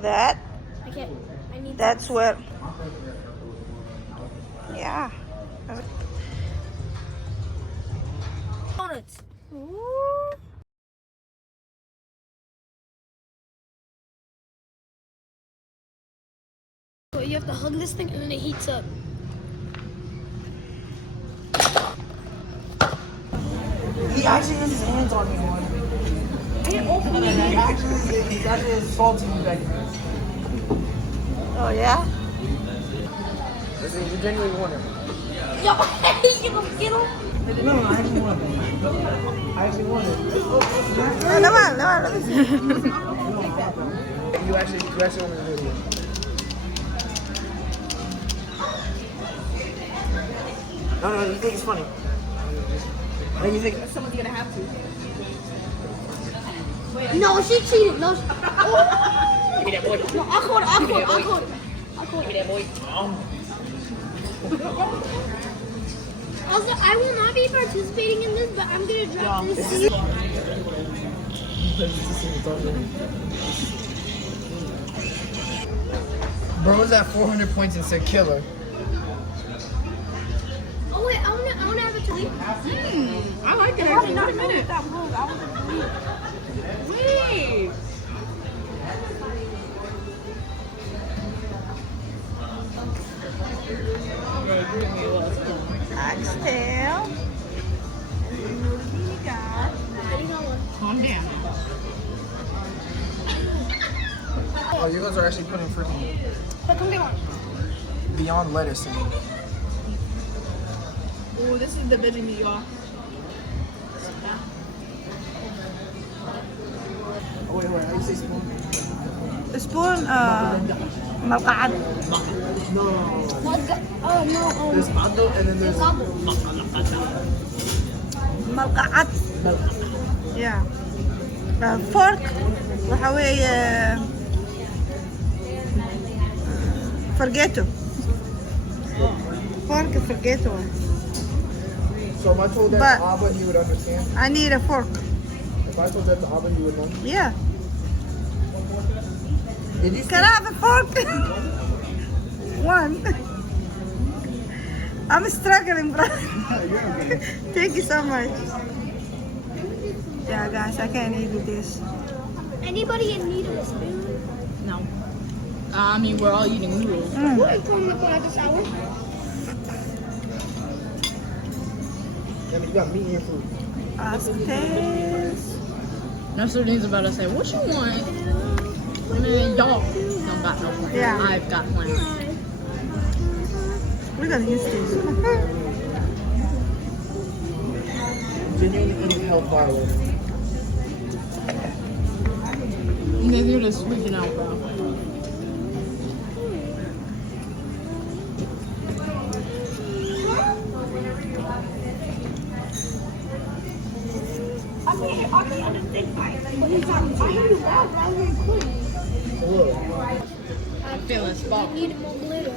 That. I can't. I need. That's where. Yeah. Donuts. Ooh. So you have to hug this thing and then it heats up. He actually has his hands on me more. He's actually assaulting me back here. Oh yeah. Listen, you genuinely want it. Yo, you gonna get him? No, I actually want it. I actually want it. Naman, let me see. You actually want me to do it. No, you think it's funny. Like you think someone's gonna have to. No, she cheated. No. She, oh. Give me that boy. No, I caught it. I caught it. I caught it. Give me that boy. Also, I will not be participating in this, but I'm gonna drop this. Bro's at 400 points and said killer. Oh wait, I wanna have a tweet. I like it actually. Wait a minute. Wait. Oxtail. Calm down. Oh, you guys are actually putting freaking But come get one. beyond lettuce in it. Oh, this is the veggie meat, y'all. Oh, wait, how do you say spoon? Spoon, malkaan. No. Oh no. There's mando and then there's Malkaat. Yeah. Fork. Waxa weeye forgeto. Fork forgeto. So if I told that But- to Abba, he would understand. I need a fork. If I told that to Abba, he would know. Yeah. Did you Can I have a fork? One. I'm struggling, bro. Thank you so much. Yeah, guys, I can't eat with this. Anybody in need of a spoon? No. I mean, we're all eating noodles. What are you coming up at this hour? I mean, you got meat and fruit. Oxtails. Nurse Dean's about to say, what you want? Man, y'all don't got no plan. Yeah. I've got plans. We're gonna use this. Genuinely eating health violating. You guys are just freaking out, bro. I'm feeling I spot. need more glitter.